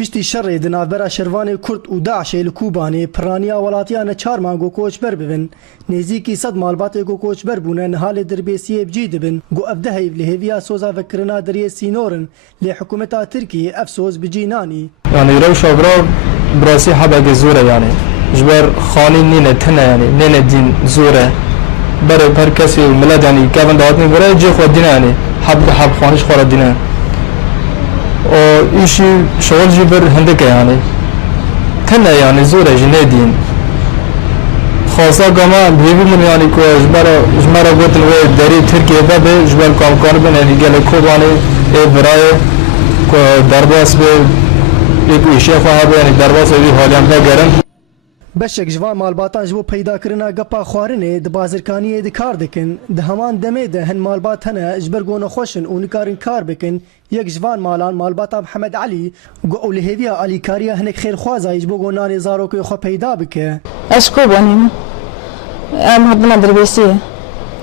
پشتی شر د ناوبره شروان کورد و داعش ل کوبانê piraniya welatiyan çarman got koçber bibin nêzîkî 100 malbatê got koçber bûne nihalê dirbêsiyê bicî dibin got ev deheyv li hêviya soza vekirina deriyê sînorin lê hikûmeta Tirkiyê ev soz bicî nanî. Yani rewşa bira birasî hebeke zor e yani ji ber xanî nîne tune yani nêne dîn zor e berê her kesî millet yani kevin dahatîn bire cê xwe dîne yani heb bi heb xwanîş xwe re dîne o îşî şewil jî bir hindik e yani tune yani zor e ji nêdîn xasa gama hêvî min yani ku ji me re gotin wê derî Tirkiye de bê ji ber kamkaribin yani gelê Kobanê ê birayê ku derbas bê ê ku îşê xwe hebe yani derbas wî haliyan vegerin. Beşek ji van malbatan ji bo peydakirina gepa xwarinê di bazirkaniyê de kar dikin di heman demê de hin malbat hene ji ber got nexweşin û nikarin kar bikin yek ji van malan malbata Mihemed Elî got ew li hêviya alîkariya hinek xêrxwazayî ji bo got nanê zarokê xwe peyda bike. Ez Kobanîm em hebûna dirbêsiyê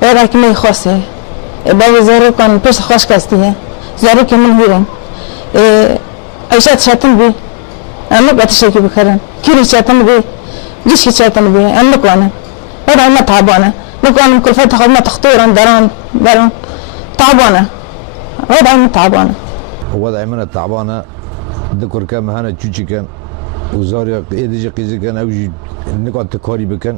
wêrekî me xwest e bavê zarokan pişt xweş kestiye zarokê min hîr in eşa çetin bî em nik etişekî bikarin kîrî çetin bî جيش كتشاتن بيه أنا نقوانا هذا أنا تعبانة نقوانا كل فترة ما تخطيرا دران تعبانة هذا أنا تعبانة وضع من التعبانة ذكر كم هنا تشوشي كان وزاري إيديجي قيزي كان أوجي نقعد تكاري بكن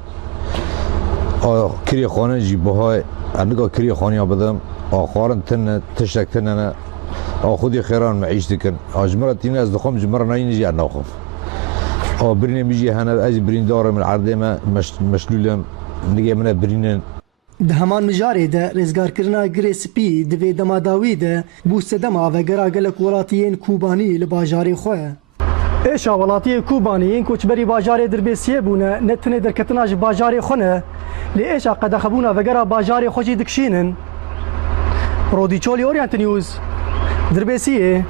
كري خانة جي بهاي نقعد كري خانة بدم آخرن تن تشتك تن أنا خودي خيران معيش دكن أجمرة تينا از دخم جمرة ناينجي أنا أخاف برینه میجی هنر از برین دارم العرضه ما مشلولم نگه منه برینن د همان مجارê de rêzgarkirina girê spî di vê demadawî de bû sedema vegera gelek welatiyên Kobanî li bajarê xwe. Êşa welatiyê Kobanî yên koçberî bajarê dirbêsiyê bûne ne tinê derketina ji bajarê xwe ne lê êşa qedexebûna vegera bajarê xwe jî dikişînin. Rodî Çolî Orient News dirbêsiyê